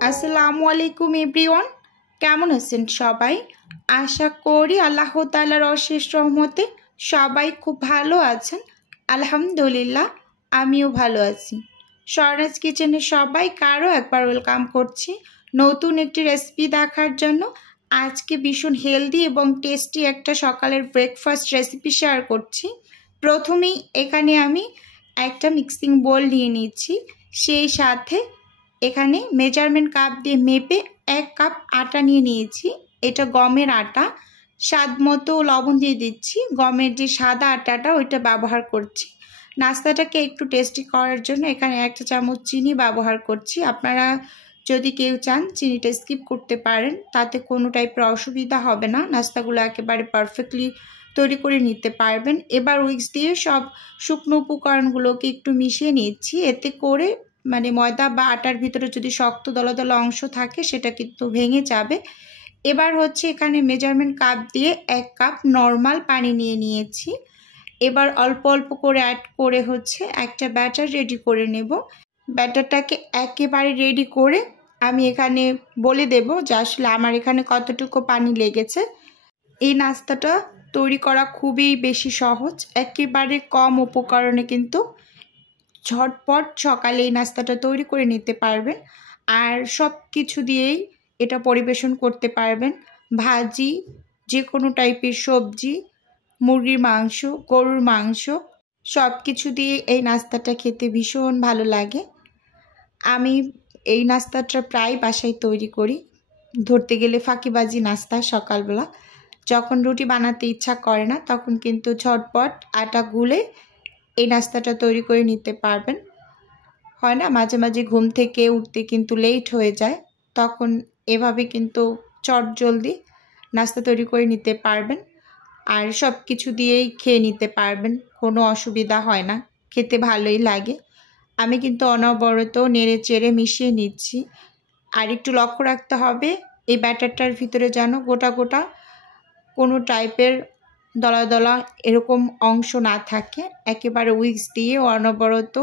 আসসালামু আলাইকুম এভরিওয়ান, কেমন আছেন সবাই? আশা করি আল্লাহ তাআলার অশেষ রহমতে সবাই খুব ভালো আছেন। আলহামদুলিল্লাহ, আমিও ভালো আছি। স্বরাজ কিচেনে সবাইকে আরও একবার ওয়েলকাম করছি নতুন একটি রেসিপি দেখার জন্য। আজকে ভীষণ হেলদি এবং টেস্টি একটা সকালের ব্রেকফাস্ট রেসিপি শেয়ার করছি। প্রথমেই এখানে আমি একটা মিক্সিং বোল নিয়ে নিচ্ছি, সেই সাথে এখানে মেজারমেন্ট কাপ দিয়ে মেপে 1 কাপ আটা নিয়ে নিয়েছি। এটা গমের আটা। স্বাদ মতো লবণ দিয়ে দিচ্ছি। গমের যে সাদা আটাটা ওইটা ব্যবহার করছি। নাস্তাটাকে একটু টেস্টি করার জন্য এখানে 1 চামচ চিনি ব্যবহার করছি। আপনারা যদি কেউ চান চিনিটা স্কিপ করতে পারেন, তাতে কোনো টাইপের অসুবিধা হবে না। নাস্তাগুলো একেবারে পারফেক্টলি তৈরি করে নিতে পারবেন। এবার উইক্স দিয়ে সব শুকনো উপকরণগুলোকে একটু মিশিয়ে নিচ্ছি। এতে করে মানে ময়দা বা আটার ভিতরে যদি শক্ত দলা দলা অংশ থাকে সেটা কিন্তু ভেঙে যাবে। এবার হচ্ছে এখানে মেজারমেন্ট কাপ দিয়ে 1 কাপ নর্মাল পানি নিয়ে নিয়েছি। এবার অল্প অল্প করে অ্যাড করে হচ্ছে একটা ব্যাটার রেডি করে নেব। ব্যাটারটাকে একেবারে রেডি করে আমি এখানে বলে দেব যে আসলে আমার এখানে কতটুকু পানি লেগেছে। এই নাস্তাটা তৈরি করা খুবই বেশি সহজ, একেবারে কম উপকরণে কিন্তু ঝটপট সকালে এই নাস্তাটা তৈরি করে নিতে পারবেন। আর সব কিছু দিয়েই এটা পরিবেশন করতে পারবেন। ভাজি, যে কোনো টাইপের সবজি, মুরগির মাংস, গরুর মাংস, সব কিছু দিয়ে এই নাস্তাটা খেতে ভীষণ ভালো লাগে। আমি এই নাস্তাটা প্রায় বাসায় তৈরি করি। ধরতে গেলে ফাঁকিবাজি নাস্তা। সকালবেলা যখন রুটি বানাতে ইচ্ছা করে না তখন কিন্তু ঝটপট আটা গুলে এই নাস্তাটা তৈরি করে নিতে পারবেন। হয় না, মাঝে মাঝে ঘুম থেকে উঠতে কিন্তু লেট হয়ে যায়, তখন এভাবে কিন্তু চটজলদি নাস্তা তৈরি করে নিতে পারবেন। আর সব কিছু দিয়েই খেয়ে নিতে পারবেন, কোনো অসুবিধা হয় না, খেতে ভালোই লাগে। আমি কিন্তু অনবরত নেড়ে চেড়ে মিশিয়ে নিচ্ছি। আর একটু লক্ষ্য রাখতে হবে এই ব্যাটারটার ভিতরে যেন গোটা গোটা কোনো টাইপের দলা দলা এরকম অংশ না থাকে। একেবারে উইক্স দিয়ে অনবরত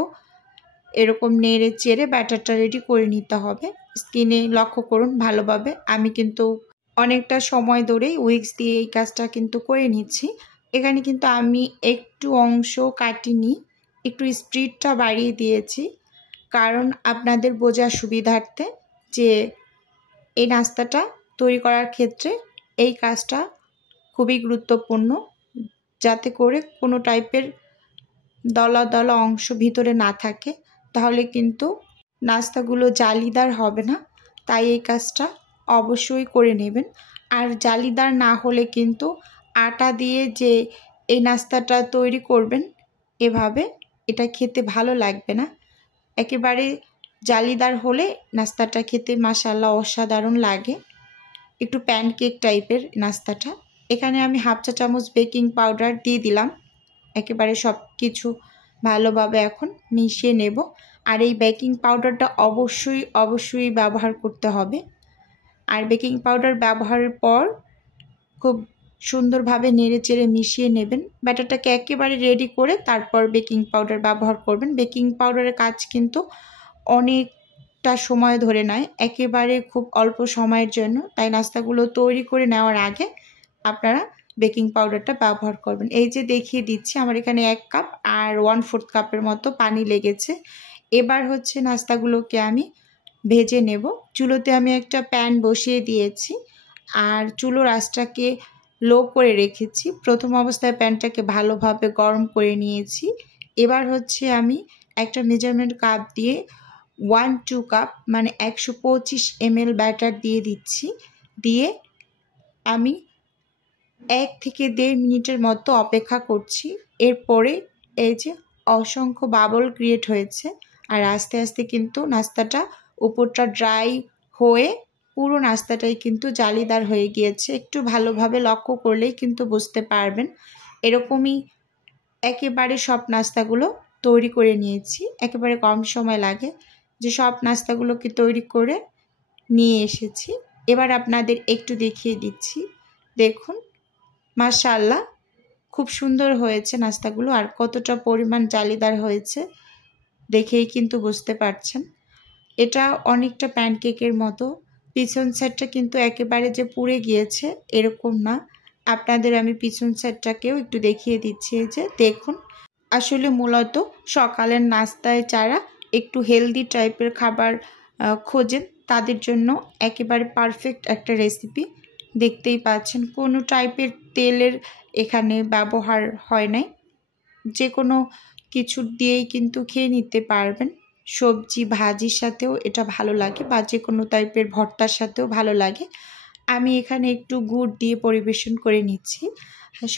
এরকম নেড়ে চেড়ে ব্যাটারটা রেডি করে নিতে হবে। স্কিনে লক্ষ্য করুন ভালোভাবে। আমি কিন্তু অনেকটা সময় ধরেই উইক্স দিয়ে এই কাজটা কিন্তু করে নিচ্ছি। এখানে কিন্তু আমি একটু অংশ কাটিনি, একটু স্পিডটা বাড়িয়ে দিয়েছি, কারণ আপনাদের বোঝার সুবিধার্থে যে এই নাস্তাটা তৈরি করার ক্ষেত্রে এই কাজটা খুবই গুরুত্বপূর্ণ, যাতে করে কোনো টাইপের দলা দলা অংশ ভিতরে না থাকে, তাহলে কিন্তু নাস্তাগুলো জালিদার হবে না। তাই এই কাজটা অবশ্যই করে নেবেন। আর জালিদার না হলে কিন্তু আটা দিয়ে যে এই নাস্তাটা তৈরি করবেন এভাবে, এটা খেতে ভালো লাগবে না। একেবারে জালিদার হলে নাস্তাটা খেতে মাশাআল্লাহ অসাধারণ লাগে, একটু প্যানকেক টাইপের নাস্তাটা। এখানে আমি 1/2 চা চামচ বেকিং পাউডার দিয়ে দিলাম। একেবারে সব কিছু ভালোভাবে এখন মিশিয়ে নেব। আর এই বেকিং পাউডারটা অবশ্যই ব্যবহার করতে হবে। আর বেকিং পাউডার ব্যবহারের পর খুব সুন্দরভাবে নেড়ে চেড়ে মিশিয়ে নেবেন। ব্যাটারটাকে একেবারে রেডি করে তারপর বেকিং পাউডার ব্যবহার করবেন। বেকিং পাউডারের কাজ কিন্তু অনেকটা সময় ধরে নেয়, একেবারে খুব অল্প সময়ের জন্য। তাই নাস্তাগুলো তৈরি করে নেওয়ার আগে আপনারা বেকিং পাউডারটা ব্যবহার করবেন। এই যে দেখিয়ে দিচ্ছি, আমার এখানে 1 কাপ আর 1/4 কাপের মতো পানি লেগেছে। এবার হচ্ছে নাস্তাগুলোকে আমি ভেজে নেব। চুলোতে আমি একটা প্যান বসিয়ে দিয়েছি আর চুলোর আঁচটাকে লো করে রেখেছি। প্রথম অবস্থায় প্যানটাকে ভালোভাবে গরম করে নিয়েছি। এবার হচ্ছে আমি একটা মেজারমেন্ট কাপ দিয়ে 1-2 কাপ মানে 125 ml ব্যাটার দিয়ে দিচ্ছি। দিয়ে আমি 1 থেকে 1.5 মিনিটের মতো অপেক্ষা করছি। এরপরে এই যে অসংখ্য বাবল ক্রিয়েট হয়েছে, আর আস্তে আস্তে কিন্তু নাস্তাটা উপরটা ড্রাই হয়ে পুরো নাস্তাটাই কিন্তু জালিদার হয়ে গিয়েছে। একটু ভালোভাবে লক্ষ্য করলেই কিন্তু বুঝতে পারবেন। এরকমই একেবারে সব নাস্তাগুলো তৈরি করে নিয়েছি। একেবারে কম সময় লাগে যে সব নাস্তাগুলোকে তৈরি করে নিয়ে এসেছি। এবার আপনাদের একটু দেখিয়ে দিচ্ছি। দেখুন মাশাআল্লাহ খুব সুন্দর হয়েছে নাস্তাগুলো, আর কতটা পরিমাণ জালিদার হয়েছে দেখেই কিন্তু বুঝতে পারছেন। এটা অনেকটা প্যানকেকের মতো, পিছন সাইডটা কিন্তু একেবারে যে পুড়ে গিয়েছে এরকম না। আপনাদের আমি পিছন সাইডটাকেও একটু দেখিয়ে দিচ্ছি, যে দেখুন। আসলে মূলত সকালের নাস্তায় যারা একটু হেলদি টাইপের খাবার খোঁজেন তাদের জন্য একেবারে পারফেক্ট একটা রেসিপি। দেখতেই পাচ্ছেন কোনো টাইপের তেলের এখানে ব্যবহার হয় নাই, যে কোনো কিছু দিয়েই কিন্তু খেয়ে নিতে পারবেন। সবজি ভাজির সাথেও এটা ভালো লাগে, বা যে কোনো টাইপের ভর্তার সাথেও ভালো লাগে। আমি এখানে একটু গুড় দিয়ে পরিবেশন করে নিচ্ছি।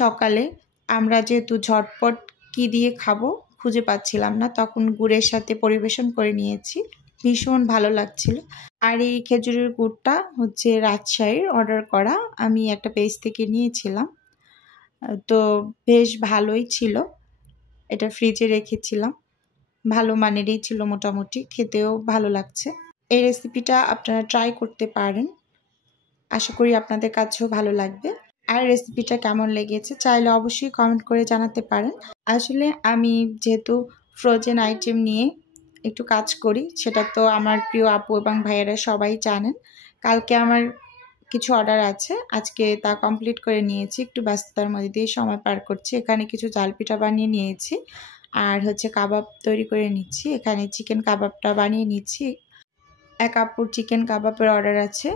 সকালে আমরা যেহেতু ঝটপট কি দিয়ে খাবো খুঁজে পাচ্ছিলাম না, তখন গুড়ের সাথে পরিবেশন করে নিয়েছি, ভীষণ ভালো লাগছিল। আর এই খেজুরের গুড়টা হচ্ছে রাজশাহীর অর্ডার করা, আমি একটা পেজ থেকে নিয়েছিলাম, তো বেশ ভালোই ছিল। এটা ফ্রিজে রেখেছিলাম, ভালো মানেরই ছিল, মোটামুটি খেতেও ভালো লাগছে। এই রেসিপিটা আপনারা ট্রাই করতে পারেন, আশা করি আপনাদের কাছেও ভালো লাগবে। আর রেসিপিটা কেমন লেগেছে চাইলে অবশ্যই কমেন্ট করে জানাতে পারেন। আসলে আমি যেহেতু ফ্রোজেন আইটেম নিয়ে একটু কাজ করি, সেটা তো আমার প্রিয় আপু এবং ভাইয়েরা সবাই জানেন। কালকে আমার কিছু অর্ডার আছে, আজকে তা কমপ্লিট করে নিয়েছি, একটু ব্যস্ততার মধ্যে দিয়ে সময় পার করছি। এখানে কিছু জাল পিঠা বানিয়ে নিয়েছি, আর হচ্ছে কাবাব তৈরি করে নিচ্ছি। এখানে চিকেন কাবাবটা বানিয়ে নিচ্ছি। এক আপুর চিকেন কাবাবের অর্ডার আছে,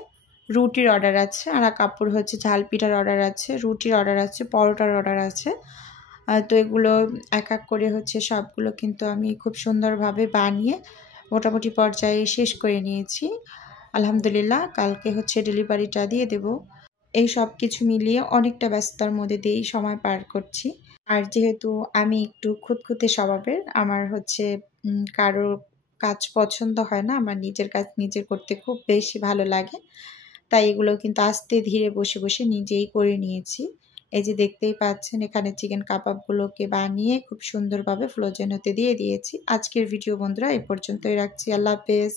রুটির অর্ডার আছে, আর এক আপুর হচ্ছে ঝাল পিঠার অর্ডার আছে, রুটির অর্ডার আছে, পরোটার অর্ডার আছে। তো এগুলো এক এক করে হচ্ছে সবগুলো কিন্তু আমি খুব সুন্দরভাবে বানিয়ে মোটামুটি পর্যায়ে শেষ করে নিয়েছি। আলহামদুলিল্লাহ, কালকে হচ্ছে ডেলিভারিটা দিয়ে দেব। এই সব কিছু মিলিয়ে অনেকটা ব্যস্ততার মধ্যে দিয়েই সময় পার করছি। আর যেহেতু আমি একটু খুঁতখুঁতে স্বভাবের, আমার হচ্ছে কারো কাজ পছন্দ হয় না, আমার নিজের কাজ নিজে করতে খুব বেশি ভালো লাগে। তাই এগুলো কিন্তু আস্তে ধীরে বসে বসে নিজেই করে নিয়েছি। এই যে দেখতেই পাচ্ছেন, এখানে চিকেন কাবাবগুলোকে বানিয়ে খুব সুন্দরভাবে ফ্রোজেন হতে দিয়ে দিয়েছি। আজকের ভিডিও বন্ধুরা এ পর্যন্তই রাখছি। আল্লাহ হাফেজ।